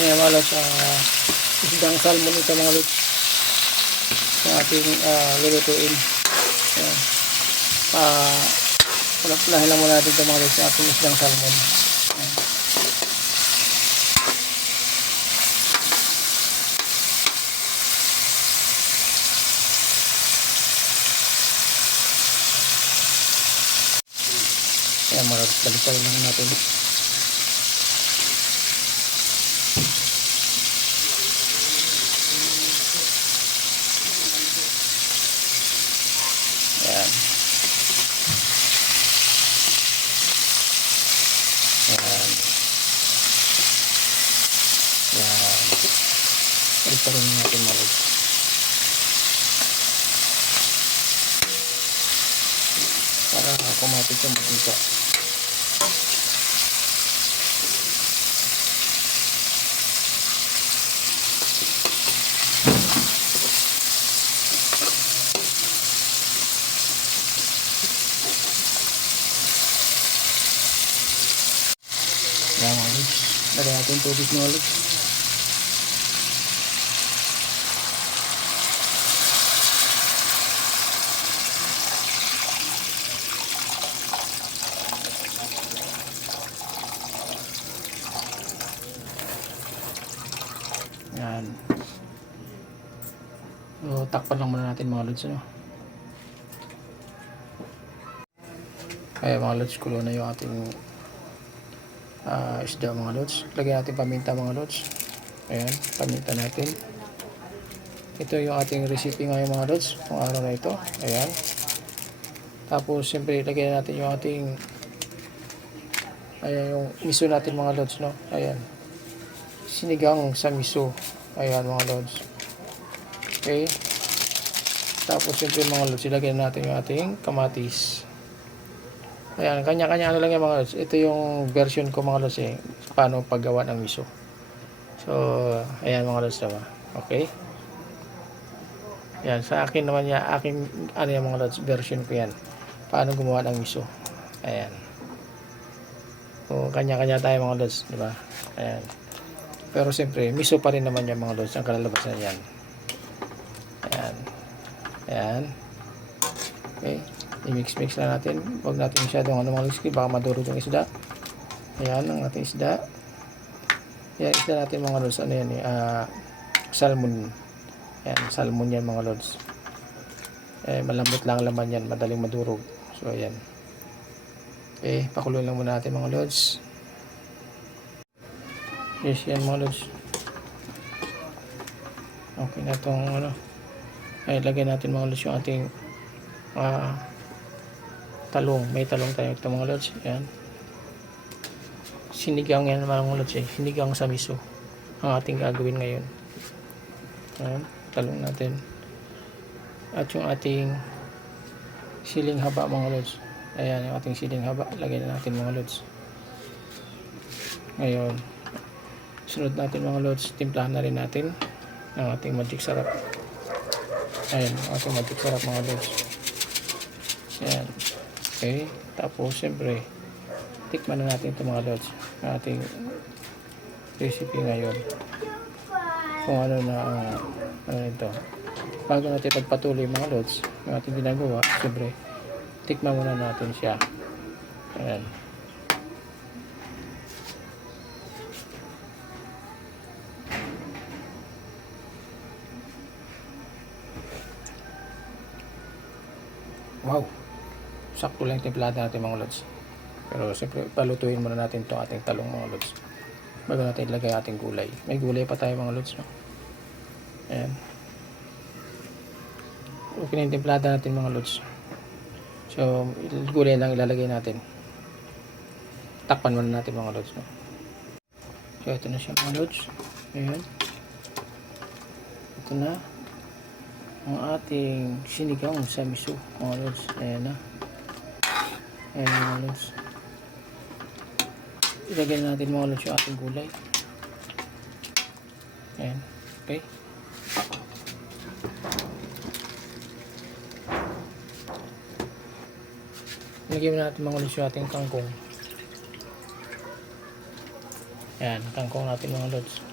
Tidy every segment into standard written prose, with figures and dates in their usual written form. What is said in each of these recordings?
Ayan mga lods, isdang salmon ito mga lods sa ating lulutuin. Ayan. Pulahin lang muna natin ito mga lods sa ating isdang salmon. Ayan. Ayan mga lods, balik-balik lang natin. Ayan. Ayan. Ayan. Balik-balik natin mga lods. Para kumapit yung matika. Yan mga lods, lagyan natin tubig mga lods. Yan. So, takpan lang muna natin mga lods, ano? Kaya mga lods, kulo na yung ating isda mga lods. Lagyan natin paminta mga lods. Ayan, paminta natin. Ito yung ating recipe ngayon mga lods, kung araw na ito. Ayan. Tapos siyempre lagyan natin yung ating, ayan, yung miso natin mga lods, no? Ayan, sinigang sa miso. Ayan mga lods. Okay. Tapos siyempre mga lods, ilagyan natin yung ating kamatis. Ayan, kanya-kanya ano lang yan mga lods. Ito yung version ko mga lods, paano paggawa ng miso. So, ayan mga lods, diba? Okay. Ayan, sa akin naman yan, aking ano yung mga lods, version ko yan. Paano gumawa ng miso. Ayan. So, kanya-kanya tayo mga lods, diba? Ayan. Pero siyempre, miso pa rin naman yan mga lods, ang kalalabasan yan. Ayan. Ayan. Okay. I-mix-mix lang natin. Huwag natin masyadong mga lods, baka madurog yung isda. Ayan, ang ating isda. Ayan, isda natin mga lods, ano yan salmon. Ayan, salmon yan mga lods. Malambot lang laman yan, madaling madurog. So, ayan. Okay, pakuloy lang muna natin mga lods. Yes, yan mga lods. Okay na itong ano. Ay, lagyan natin mga lods yung ating talong. May talong tayo ito mga lods. Ayan. Sinigang yan mga lods, sinigang sa miso ang ating gagawin ngayon. Ayan, talong natin. At yung ating siling haba mga lods. Ayan yung ating siling haba. Lagyan na natin mga lods. Ngayon, sunod natin mga lods, timplahan na rin natin ang ating magic sarap. Ayan, ang ating magic sarap mga lods. Ayan. Okay. Tapos, siyempre, tikman na natin ito mga lods. Ang ating recipe ngayon. Kung ano na ano ito. Bago natin pagpatuloy mga lods, yung ating ginagawa, siyempre, tikman muna natin siya. Ayan. Wow! Sakto lang yung templada natin mga lods. Pero siyempre, palutuin muna natin itong ating talong mga lods. Bago natin ilagay ating gulay. May gulay pa tayo mga lods, no? Ayan. Okay na yung templada natin mga lods. So, gulay lang ilalagay natin. Takpan muna natin mga lods, no? So, ito na siya mga lods. Ayan. Ito na ang ating sinigang sa miso mga lods. Ayan na. Ayan mga lods. Ilagay natin mga lods yung ating gulay. Ayan. Okay. Ilagay natin mga lods yung ating kangkong. Ayan. Kangkong natin mga lods.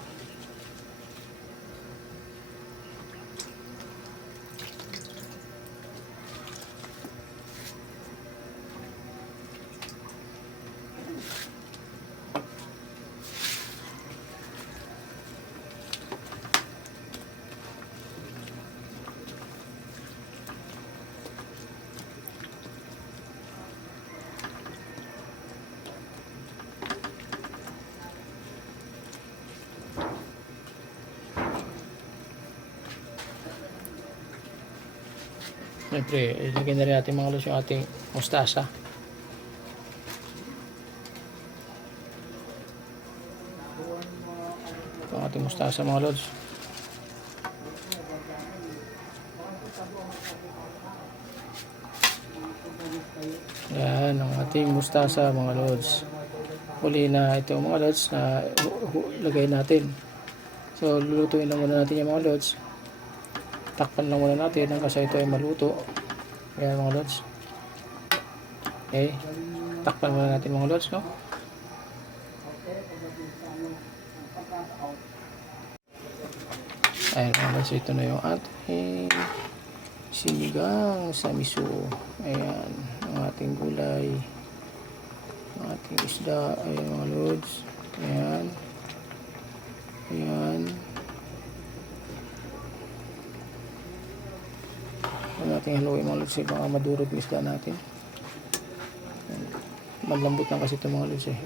Siyempre, ilagay na rin natin mga lods yung ating mustasa. Ang ating mustasa mga lods. Yan, ang ating mustasa mga lods. Huli na ito mga lods na lagay natin. So, lulutuin lang muna natin yung mga lods. Takpan lang muna natin hanggang sa ito ay maluto. Ayan mga lods. Okay. Takpan muna natin mga lods, no? Ayan mga lods. Ito na yung ating sinigang sa miso. Ayan. Ang ating gulay. Ang ating isda. Ayan mga lods. Ayan. Ayan. Natin haluin mga lods, baka madurog yung isda natin. Malambot lang kasi ito mga lods eh.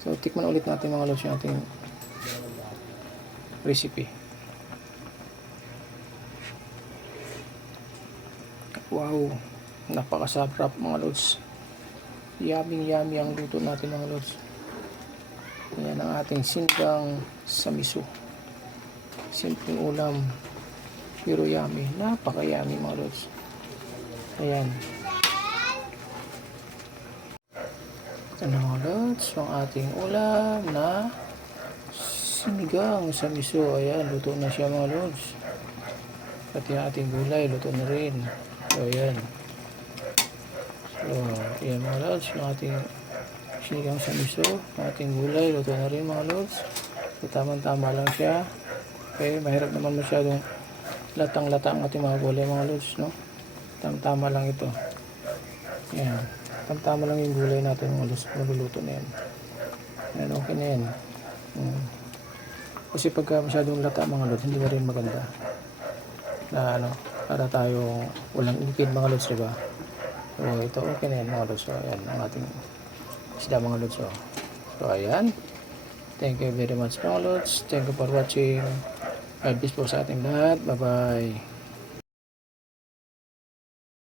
So tikman ulit natin mga lods yung ating recipe. Wow, napakasarap mga lods. Yummy yummy ang luto natin mga lods. Yan ang ating sinigang sa miso. Simpleng ulam pero yummy, napaka-yummy mga lods. Ayan. Ito na mga lods, ang ating ulam na sinigang sa miso. Ayan, luto na siya mga lods. Pati ang ating gulay, luto na rin. So, ayan. So, ayan mga lods, yung ating sinigang sa miso. Ang ating gulay, luto na rin mga lods. So, tamang-tama lang siya. Okay, mahirap naman masyadong latang-lata ang ating mga gulay mga lods, no? Tama lang ito. Ayan. Tama lang yung gulay natin mga lods. Magluluto na yan. Ayan, okay na yan. Kasi pagka masyadong lata mga lods, hindi na rin maganda. Na ano, para tayo walang ipid mga lods, diba? So, ito okay na yan mga lods. So, ayan, ang ating isda mga lods. So, ayan. Thank you very much mga lods. Thank you for watching. God bless po sa ating lahat. Bye-bye.